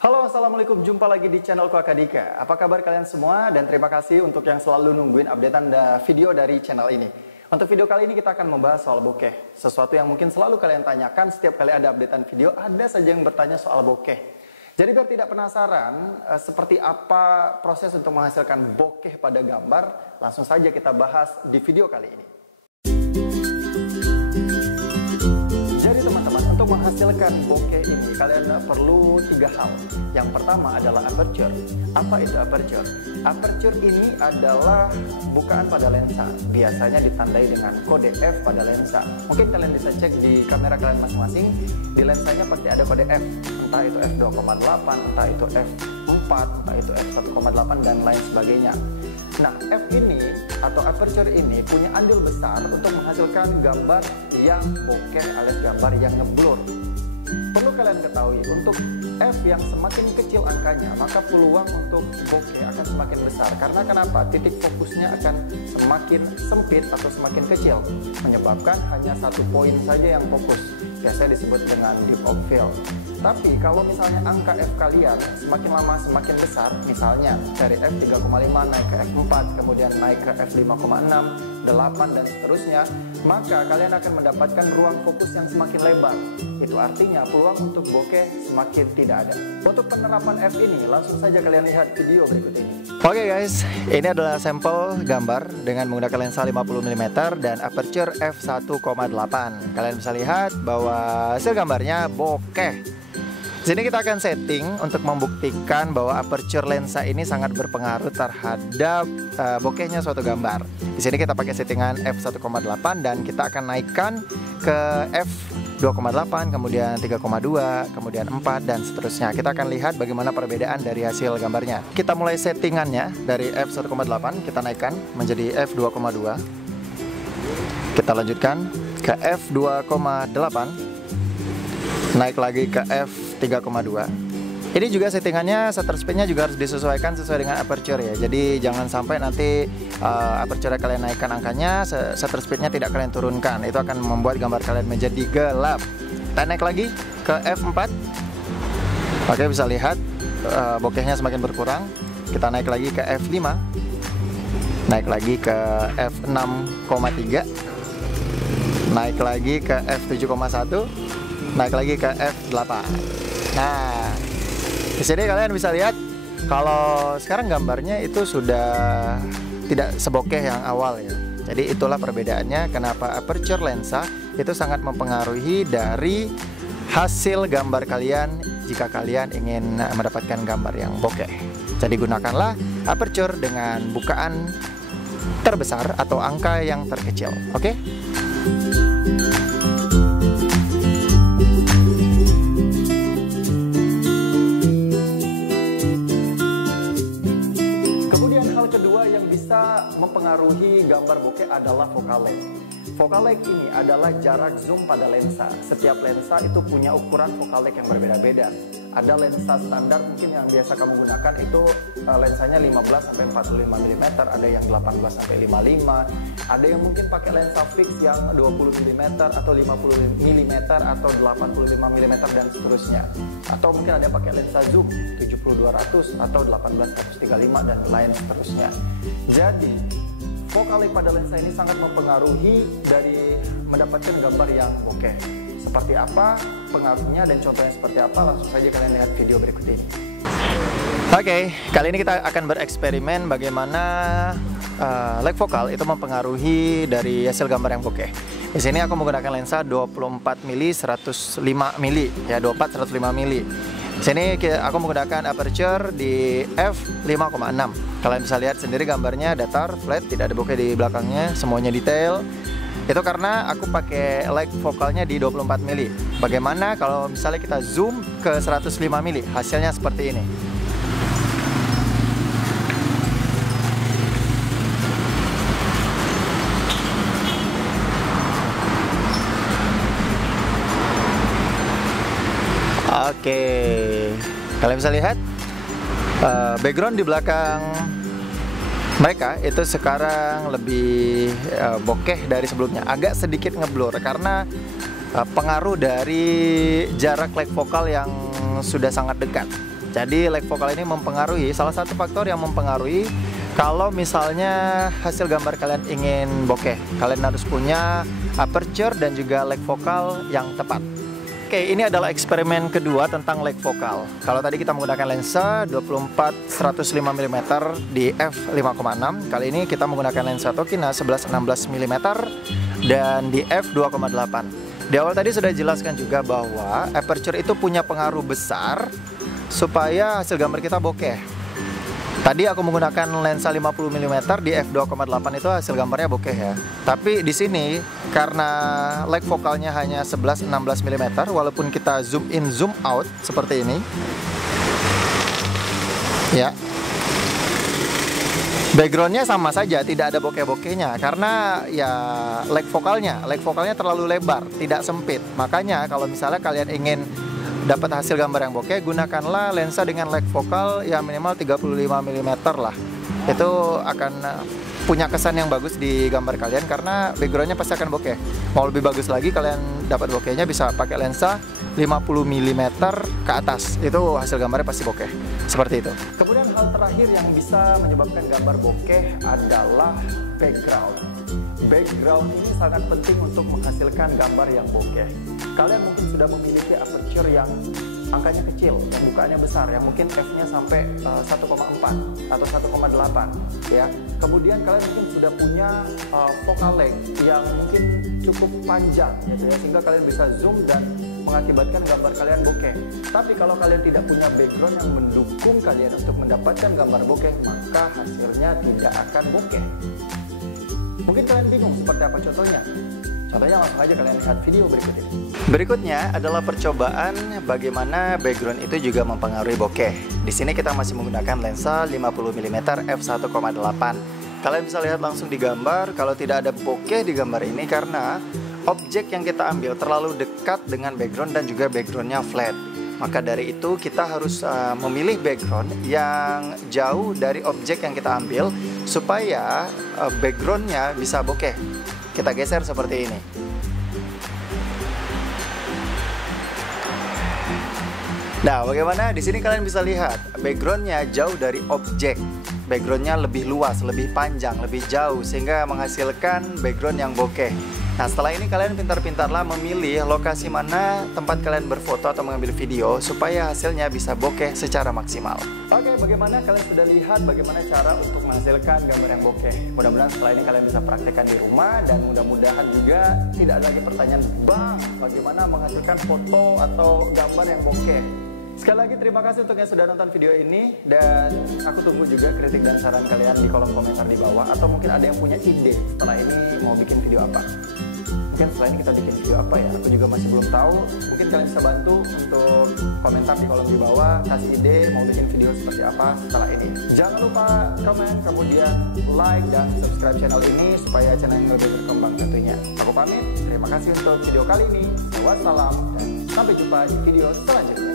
Halo, assalamualaikum. Jumpa lagi di channelku Akadika. Apa kabar kalian semua? Dan terima kasih untuk yang selalu nungguin updatean video dari channel ini. Untuk video kali ini kita akan membahas soal bokeh. Sesuatu yang mungkin selalu kalian tanyakan setiap kali ada updatean video, ada saja yang bertanya soal bokeh. Jadi biar tidak penasaran seperti apa proses untuk menghasilkan bokeh pada gambar, langsung saja kita bahas di video kali ini. Jadi teman-teman, untuk menghasilkan bokeh ini kalian perlu 3 hal. Yang pertama adalah aperture. Apa itu aperture? Aperture ini adalah bukaan pada lensa. Biasanya ditandai dengan kode F pada lensa. Mungkin kalian bisa cek di kamera kalian masing-masing. Di lensanya pasti ada kode F. Entah itu f2,8, entah itu f4, entah itu f1,8 dan lain sebagainya. Nah, F ini atau aperture ini punya andil besar untuk menghasilkan gambar yang bokeh alias gambar yang ngeblur. Perlu kalian ketahui, untuk F yang semakin kecil angkanya, maka peluang untuk bokeh akan semakin besar. Karena kenapa? Titik fokusnya akan semakin sempit atau semakin kecil, menyebabkan hanya satu poin saja yang fokus. Biasanya disebut dengan deep of field. Tapi kalau misalnya angka F kalian semakin lama semakin besar, misalnya dari F3,5 naik ke F4, kemudian naik ke F5,6, 8 dan seterusnya, maka kalian akan mendapatkan ruang fokus yang semakin lebar. Itu artinya peluang untuk bokeh semakin tidak ada. Untuk penerapan F ini, langsung saja kalian lihat video berikut ini. Oke guys, ini adalah sampel gambar dengan menggunakan lensa 50mm dan aperture f1,8. Kalian bisa lihat bahwa hasil gambarnya bokeh. Di sini kita akan setting untuk membuktikan bahwa aperture lensa ini sangat berpengaruh terhadap bokehnya suatu gambar. Di sini kita pakai settingan f1,8 dan kita akan naikkan ke f2,8, kemudian 3,2, kemudian 4 dan seterusnya. Kita akan lihat bagaimana perbedaan dari hasil gambarnya. Kita mulai settingannya dari f1,8, kita naikkan menjadi f2,2. Kita lanjutkan ke f2,8. Naik lagi ke f3,2. Ini juga settingannya shutter speednya juga harus disesuaikan sesuai dengan aperture ya. Jadi jangan sampai nanti aperture kalian naikkan angkanya, shutter speednya tidak kalian turunkan. Itu akan membuat gambar kalian menjadi gelap. Kita naik lagi ke f4. Oke, bisa lihat bokehnya semakin berkurang. Kita naik lagi ke f5. Naik lagi ke f6,3. Naik lagi ke f7,1. Naik lagi ke f8. Nah, di sini kalian bisa lihat kalau sekarang gambarnya itu sudah tidak sebokeh yang awal ya. Jadi itulah perbedaannya kenapa aperture lensa itu sangat mempengaruhi dari hasil gambar kalian jika kalian ingin mendapatkan gambar yang bokeh. Jadi gunakanlah aperture dengan bukaan terbesar atau angka yang terkecil. Oke? Mempengaruhi gambar bokeh adalah focal length. Focal length ini adalah jarak zoom pada lensa. Setiap lensa itu punya ukuran focal length yang berbeda-beda. Ada lensa standar mungkin yang biasa kamu gunakan itu lensanya 15-45mm, ada yang 18-55, ada yang mungkin pakai lensa fix yang 20mm atau 50mm atau 85mm dan seterusnya. Atau mungkin ada yang pakai lensa zoom 70-200 atau 18-135 dan lain seterusnya. Jadi focal length pada lensa ini sangat mempengaruhi dari mendapatkan gambar yang bokeh. Seperti apa pengaruhnya dan contohnya seperti apa, langsung saja kalian lihat video berikut ini. Oke, kali ini kita akan bereksperimen bagaimana length focal itu mempengaruhi dari hasil gambar yang bokeh. Di sini aku menggunakan lensa 24mm 105mm ya, 24 105mm. Di sini aku menggunakan aperture di f5,6. Kalian bisa lihat sendiri gambarnya datar, flat, tidak ada bokeh di belakangnya, semuanya detail. Itu karena aku pakai length fokalnya di 24mm. Bagaimana kalau misalnya kita zoom ke 105mm, hasilnya seperti ini. Oke, kalian bisa lihat background di belakang mereka itu sekarang lebih bokeh dari sebelumnya, agak sedikit ngeblur karena pengaruh dari jarak length focal yang sudah sangat dekat. Jadi lag vokal ini mempengaruhi, salah satu faktor yang mempengaruhi kalau misalnya hasil gambar kalian ingin bokeh. Kalian harus punya aperture dan juga lag vokal yang tepat. Oke, ini adalah eksperimen kedua tentang lag vokal. Kalau tadi kita menggunakan lensa 24-105 mm di f5,6, kali ini kita menggunakan lensa Tokina 11-16 mm dan di f2,8. Di awal tadi sudah dijelaskan juga bahwa aperture itu punya pengaruh besar supaya hasil gambar kita bokeh. Tadi aku menggunakan lensa 50 mm di f2,8 itu hasil gambarnya bokeh ya. Tapi di sini karena lag vokalnya hanya 11-16 mm, walaupun kita zoom in zoom out seperti ini, ya, backgroundnya sama saja, tidak ada bokeh-bokehnya karena ya lag vokalnya terlalu lebar, tidak sempit. Makanya kalau misalnya kalian ingin dapat hasil gambar yang bokeh, gunakanlah lensa dengan lag vokal ya minimal 35 mm lah. Itu akan punya kesan yang bagus di gambar kalian karena backgroundnya pasti akan bokeh. Mau lebih bagus lagi kalian dapat bokehnya bisa pakai lensa 50 mm ke atas. Itu hasil gambarnya pasti bokeh. Seperti itu. Kemudian hal terakhir yang bisa menyebabkan gambar bokeh adalah background. Background ini sangat penting untuk menghasilkan gambar yang bokeh. Kalian mungkin sudah memiliki aperture yang angkanya kecil, yang bukaannya besar, yang mungkin f-nya sampai 1,4 atau 1,8 ya. Kemudian kalian mungkin sudah punya focal length yang mungkin cukup panjang gitu ya, sehingga kalian bisa zoom dan mengakibatkan gambar kalian bokeh. Tapi kalau kalian tidak punya background yang mendukung kalian untuk mendapatkan gambar bokeh, maka hasilnya tidak akan bokeh. Mungkin kalian bingung seperti apa contohnya. Contohnya langsung aja kalian lihat video berikut ini. Berikutnya adalah percobaan bagaimana background itu juga mempengaruhi bokeh. Di sini kita masih menggunakan lensa 50 mm f1,8. Kalian bisa lihat langsung di gambar kalau tidak ada bokeh di gambar ini karena objek yang kita ambil terlalu dekat dengan background dan juga backgroundnya flat. Maka dari itu kita harus memilih background yang jauh dari objek yang kita ambil supaya backgroundnya bisa bokeh. Kita geser seperti ini. Nah, bagaimana? Di sini kalian bisa lihat backgroundnya jauh dari objek. Backgroundnya lebih luas, lebih panjang, lebih jauh sehingga menghasilkan background yang bokeh. Nah, setelah ini kalian pintar-pintarlah memilih lokasi mana tempat kalian berfoto atau mengambil video supaya hasilnya bisa bokeh secara maksimal. Oke, bagaimana kalian sudah lihat bagaimana cara untuk menghasilkan gambar yang bokeh? Mudah-mudahan setelah ini kalian bisa praktekkan di rumah dan mudah-mudahan juga tidak ada lagi pertanyaan, "Bang, bagaimana menghasilkan foto atau gambar yang bokeh?" Sekali lagi terima kasih untuk yang sudah nonton video ini dan aku tunggu juga kritik dan saran kalian di kolom komentar di bawah atau mungkin ada yang punya ide setelah ini mau bikin video apa. Mungkin setelah ini kita bikin video apa ya, aku juga masih belum tahu. Mungkin kalian bisa bantu untuk komentar di kolom di bawah, kasih ide mau bikin video seperti apa setelah ini. Jangan lupa komen, kemudian like dan subscribe channel ini supaya channel ini lebih berkembang tentunya. Aku pamit, terima kasih untuk video kali ini. Wassalam dan sampai jumpa di video selanjutnya.